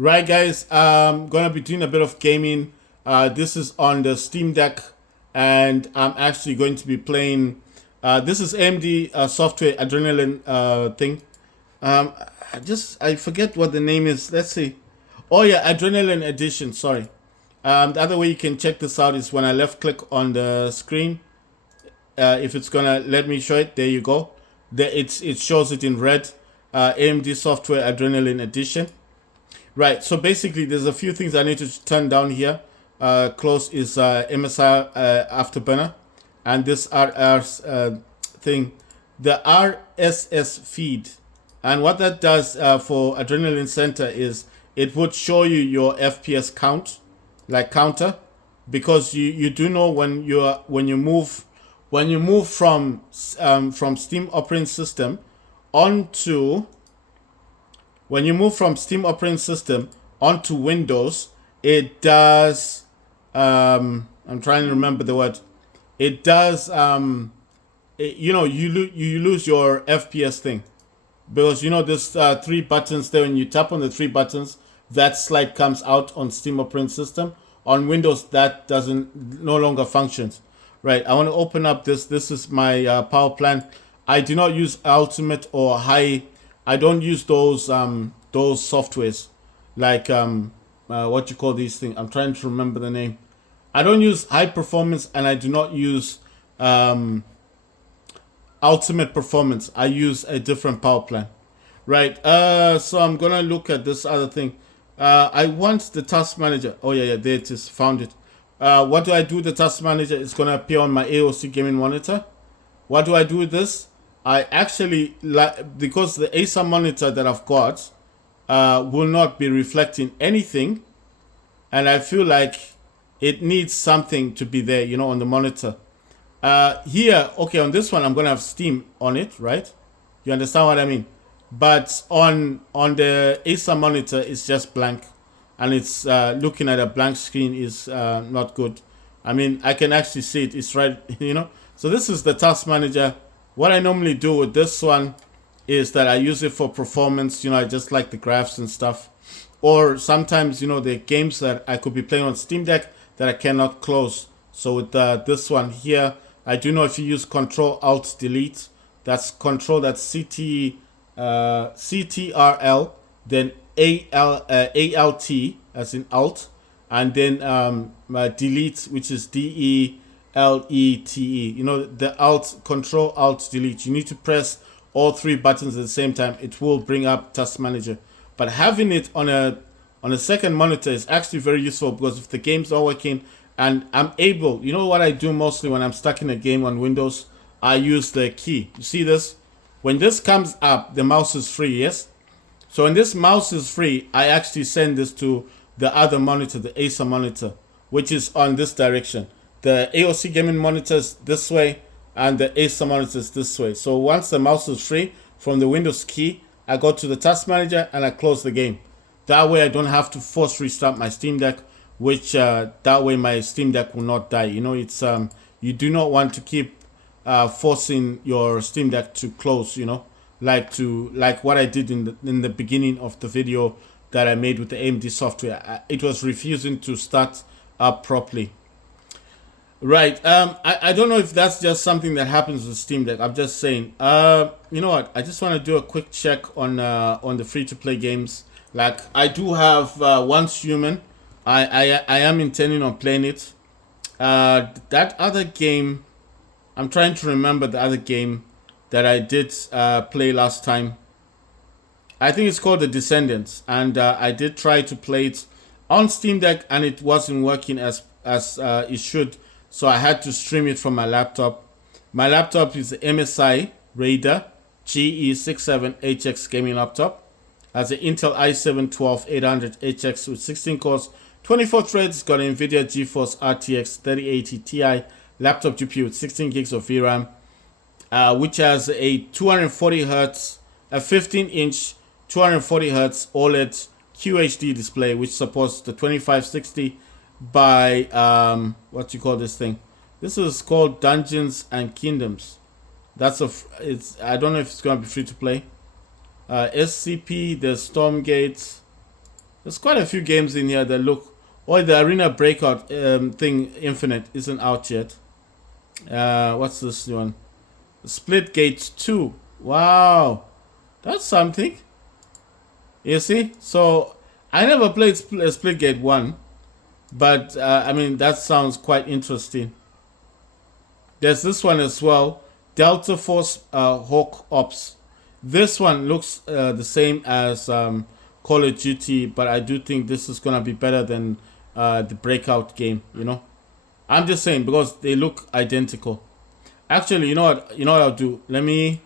Right, guys, I'm gonna be doing a bit of gaming. This is on the Steam Deck, and I'm actually going to be playing. This is AMD software Adrenaline thing. Um, I forget what the name is. Let's see. Oh yeah, Adrenaline Edition. Sorry. The other way you can check this out is when I left click on the screen. If it's gonna let me show it, there you go. There it shows it in red. AMD software Adrenaline Edition. Right, so basically there's a few things I need to turn down here. Close is MSI Afterburner, and this RR thing, the RSS feed. And what that does for Adrenaline Center is it would show you your FPS count, like counter, because you do know when you move from Steam operating system onto when you move from Steam operating system onto Windows, it does. I'm trying to remember the word. It does. You lose your FPS thing because there's three buttons there. When you tap on the three buttons, that slide comes out on Steam operating system. On Windows, that doesn't no longer functions. Right. I want to open up this. This is my power plan. I do not use Ultimate or High. I don't use those softwares like what you call these things. I'm trying to remember the name. I don't use high performance, and I do not use ultimate performance. I use a different power plan. Right. So I'm gonna look at this other thing. I want the task manager. Oh yeah, there it is. Found it. What do I do with the task manager? It's gonna appear on my AOC gaming monitor. What do I do with this? I actually because the Acer monitor that I've got will not be reflecting anything, and I feel like it needs something to be there, on the monitor. Here, okay, on this one, I'm gonna have Steam on it, right? You understand what I mean? But on the Acer monitor, it's just blank, and it's looking at a blank screen is not good. I mean, I can actually see it. It's right, So this is the task manager. What I normally do with this one is that I use it for performance. I just like the graphs and stuff. Or sometimes, the games that I could be playing on Steam Deck that I cannot close. So with this one here, I do know if you use Control Alt Delete, that's Control, that's CTRL, then ALT as in Alt, and then Delete, which is DELETE. The Alt, Control Alt Delete. You need to press all three buttons at the same time. It will bring up Task Manager. But having it on a second monitor is actually very useful, because if the game's not working and I'm able, what I do mostly when I'm stuck in a game on Windows, I use the key. You see this? When this comes up, the mouse is free, yes? So when this mouse is free, I actually send this to the other monitor, the Acer monitor, which is on this direction. The AOC gaming monitor is this way, and the Acer monitor is this way. So once the mouse is free from the Windows key, I go to the task manager and I close the game. That way I don't have to force restart my Steam Deck, which that way my Steam Deck will not die. It's you do not want to keep forcing your Steam Deck to close, like what I did in the beginning of the video that I made with the AMD software. It was refusing to start up properly. Right. I don't know if that's just something that happens with Steam Deck. I'm just saying. You know what? I just want to do a quick check on the free-to-play games. Like, I do have Once Human. I am intending on playing it. That other game, I'm trying to remember the other game that I did play last time. I think it's called The Descendants, and I did try to play it on Steam Deck, and it wasn't working as it should. So I had to stream it from my laptop. My laptop is the MSI Raider GE67HX gaming laptop. Has an Intel i7-12800HX with 16 cores, 24 threads. Got an NVIDIA GeForce RTX 3080 Ti laptop GPU with 16 gigs of VRAM, which has a 240 Hz, a 15-inch 240 Hz OLED QHD display, which supports the 2560 by what you call this thing. This is called Dungeons and Kingdoms. I don't know if it's gonna be free to play. SCP, the Stormgate. There's quite a few games in here that look. Oh, the Arena Breakout thing, Infinite, isn't out yet. What's this one? Splitgate 2. Wow, that's something. You see? So I never played Splitgate 1, but I mean that sounds quite interesting. There's this one as well, Delta Force Hawk Ops. This one looks the same as Call of Duty, but I do think this is gonna be better than the Breakout game. You know, I'm just saying because they look identical. Actually, you know what? You know what I'll do? Let me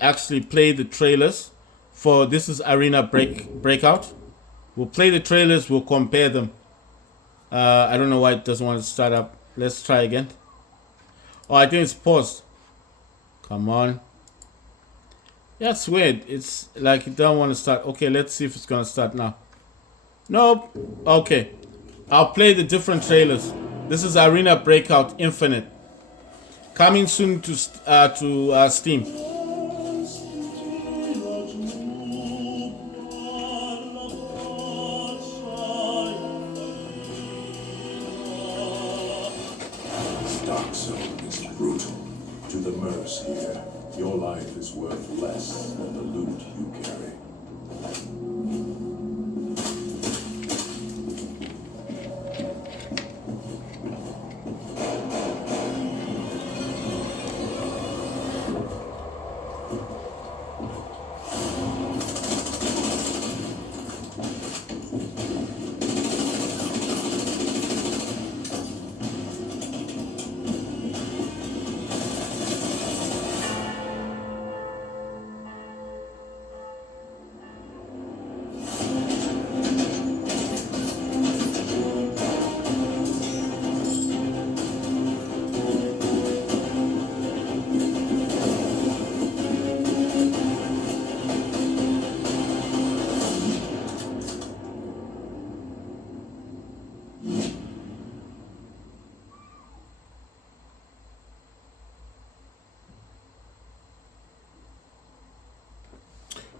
actually play the trailers for this is Arena Breakout. We'll play the trailers. We'll compare them. I don't know why it doesn't want to start up. Let's try again. Oh, I think it's paused. Come on. Yeah, it's weird. It's like it don't want to start. Okay, let's see if it's gonna start now. Nope. Okay. I'll play the different trailers. This is Arena Breakout Infinite. Coming soon to Steam. Dark Zone is brutal. To the Mercs here, your life is worth less than the loot you carry.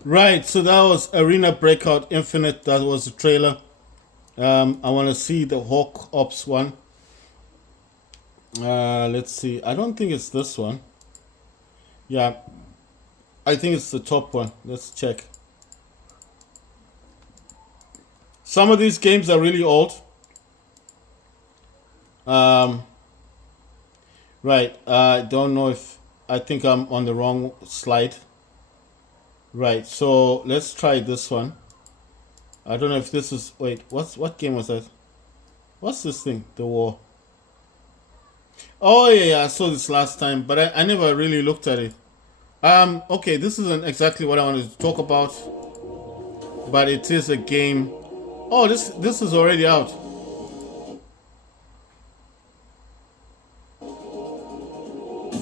Right, so that was Arena Breakout Infinite. That was the trailer. I want to see the Hawk Ops one. Let's see. I don't think it's this one. Yeah, I think it's the top one. Let's check. Some of these games are really old. Right, I don't know if I think I'm on the wrong slide. Right, so let's try this one. I don't know if this is wait, what game was that? What's this thing? The War. Oh yeah, I saw this last time, but I never really looked at it. Okay, this isn't exactly what I wanted to talk about, but it is a game. Oh, this is already out.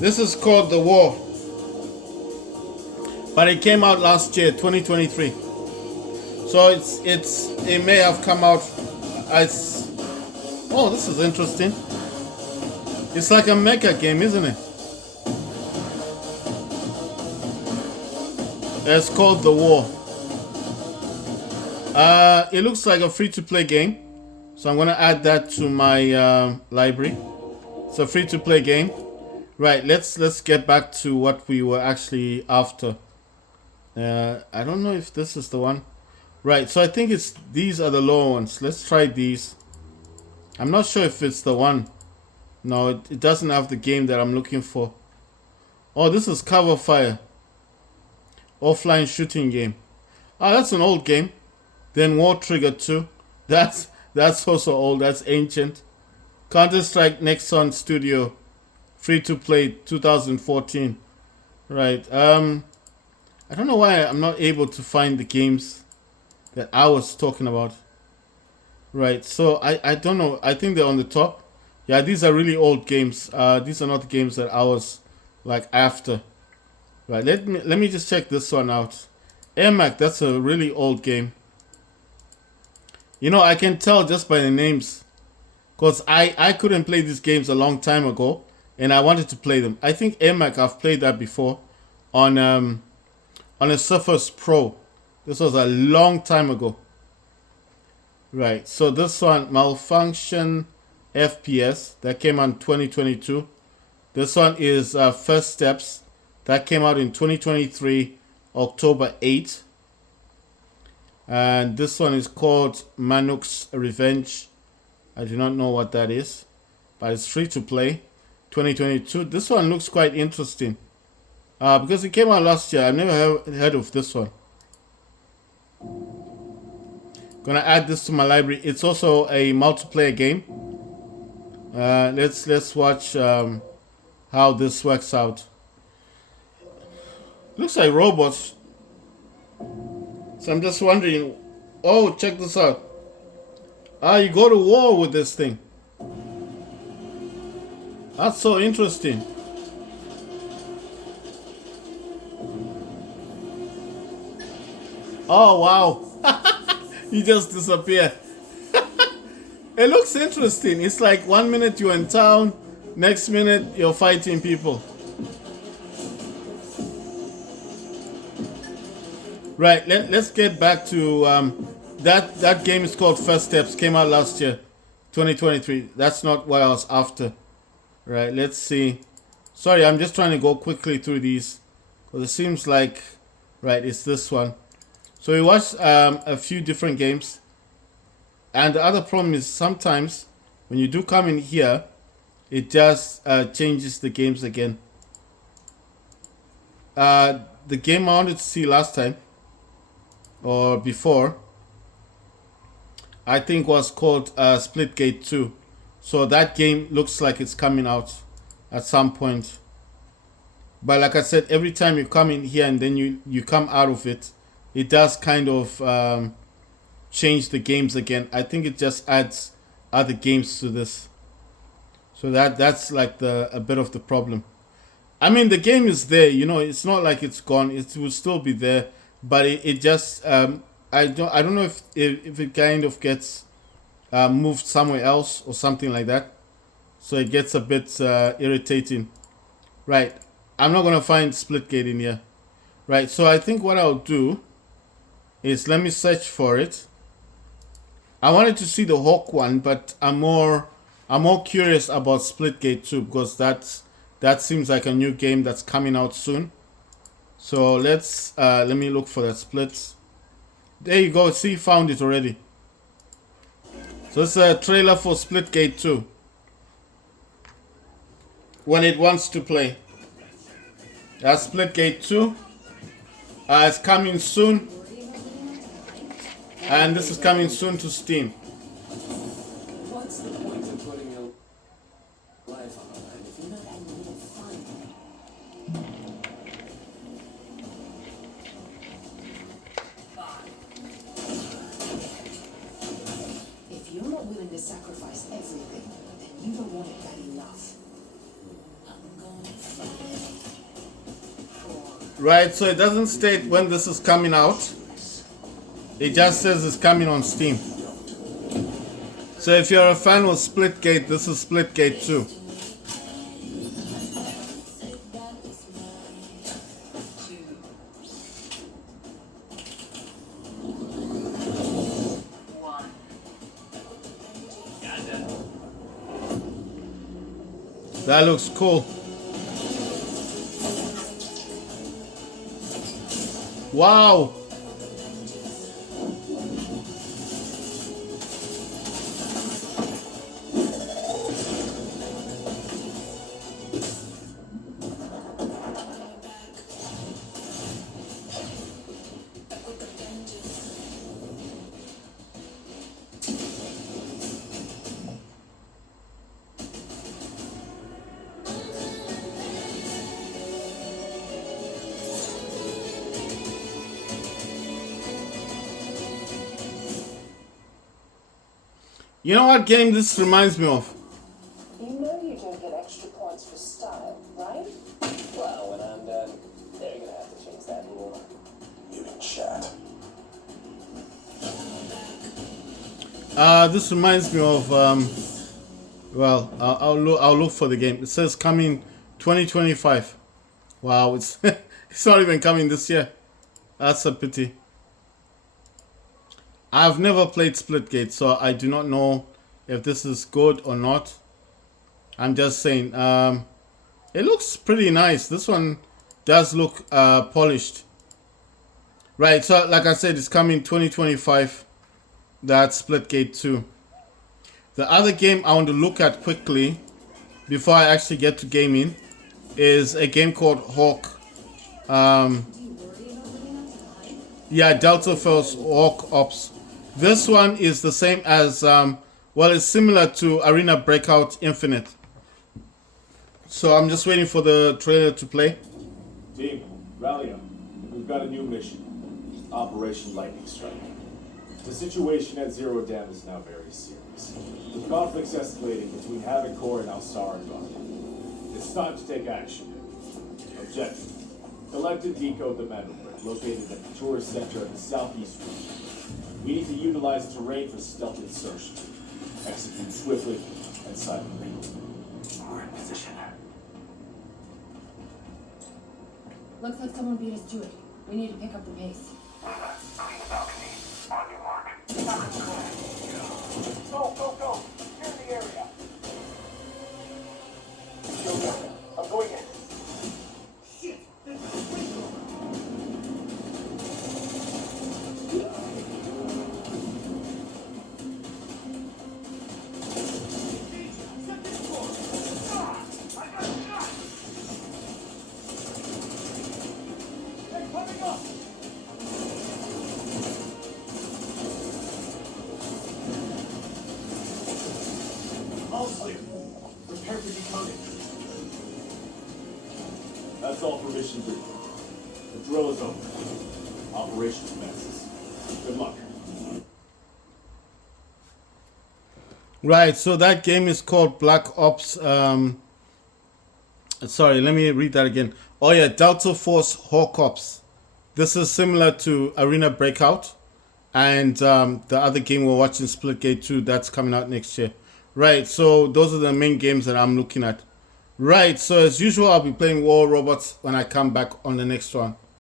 This is called The War. But it came out last year, 2023. So it may have come out as oh, this is interesting. It's like a mecha game, isn't it? It's called The War. It looks like a free-to-play game, so I'm gonna add that to my library. It's a free-to-play game. Right, let's get back to what we were actually after. I don't know if this is the one. Right, so I think it's these are the lower ones. Let's try these. I'm not sure if it's the one. No, it doesn't have the game that I'm looking for. Oh, this is Cover Fire. Offline shooting game. Oh, that's an old game. Then War Trigger 2. That's also old. That's ancient. Counter-Strike Nexon Studio. Free to play 2014. Right. I don't know why I'm not able to find the games that I was talking about. Right, so I don't know. I think they're on the top. Yeah, these are really old games. These are not the games that I was like after. Right, let me just check this one out. AMAC, that's a really old game. You know, I can tell just by the names. Because I couldn't play these games a long time ago. And I wanted to play them. I think AMAC, I've played that before. On a Surface Pro. This was a long time ago. Right. So this one, Malfunction FPS, that came out in 2022. This one is First Steps, that came out in 2023, October 8th. And this one is called Manuk's Revenge. I do not know what that is, but it's free to play. 2022. This one looks quite interesting. Because it came out last year. I've never heard of this one. Gonna add this to my library. It's also a multiplayer game. Let's watch how this works out. Looks like robots. So I'm just wondering. Oh, check this out. You go to war with this thing. That's so interesting. Oh wow. You just disappear. It looks interesting. It's like 1 minute you're in town, next minute you're fighting people. Right, let's get back to that game is called First Steps, came out last year, 2023. That's not what I was after. Right, let's see. Sorry, I'm just trying to go quickly through these because it seems like, right, it's this one. So we watched a few different games, and the other problem is sometimes when you do come in here, it just changes the games again. The game I wanted to see last time, or before, I think was called Splitgate 2. So that game looks like it's coming out at some point. But like I said, every time you come in here and then you come out of it, it does kind of change the games again. I think it just adds other games to this. So that's like a bit of the problem. I mean, the game is there, it's not like it's gone. It will still be there, but it just I don't know if it kind of gets moved somewhere else or something like that. So it gets a bit irritating. Right. I'm not gonna find Splitgate in here. Right. So I think what I'll do is let me search for it. I wanted to see the Hawk one, but I'm more curious about Splitgate 2 because that seems like a new game that's coming out soon. So let me look for that split. There you go. See, found it already. So it's a trailer for Splitgate 2. When it wants to play. That's Splitgate 2. It's coming soon. And this is coming soon to Steam. What's the point of putting your life on the line if you're not having a little fun? If you're not willing to sacrifice everything, then you don't want it bad enough. I'm going to fight. Right, so it doesn't state when this is coming out. It just says it's coming on Steam. So if you're a fan of Splitgate, this is Splitgate 2. That looks cool. Wow. You know what game this reminds me of? You know you don't get extra points for style, right? Well, when I'm done, they're gonna have to change that rule. You can chat. This reminds me of well, I'll look for the game. It says coming 2025. Wow, it's it's not even coming this year. That's a pity. I've never played Splitgate, so I do not know if this is good or not. I'm just saying, it looks pretty nice. This one does look polished. Right, so like I said, it's coming 2025. That's Splitgate 2. The other game I want to look at quickly before I actually get to gaming is a game called Hawk. Yeah, Delta Force Hawk Ops. This one is the same as, well, it's similar to Arena Breakout Infinite. So I'm just waiting for the trailer to play. Team, rally up. We've got a new mission. Operation Lightning Strike. The situation at Zero Dam is now very serious. The conflict's escalating between Havoc Corps and Al-Sar and Guard. It's time to take action. Objective. Collect and decode the metalwork located at the tourist center of the southeast region. We need to utilize terrain for stealth insertion. Execute swiftly and silently. We're in position. Looks like someone beat us to it. We need to pick up the pace. Clean the balcony. On your mark. Go, go, go! Clear the area! Go, I'm going in. Shit! There's a sprinkled. All clear. Prepare for decoding. That's all for mission 3. The drill is over. Operation commences. Good luck. Right, so that game is called Black Ops. Sorry, let me read that again. Oh yeah, Delta Force Hawk Ops. This is similar to Arena Breakout. And the other game we're watching, Splitgate 2, that's coming out next year. Right, so those are the main games that I'm looking at. Right, so as usual, I'll be playing War Robots when I come back on the next one.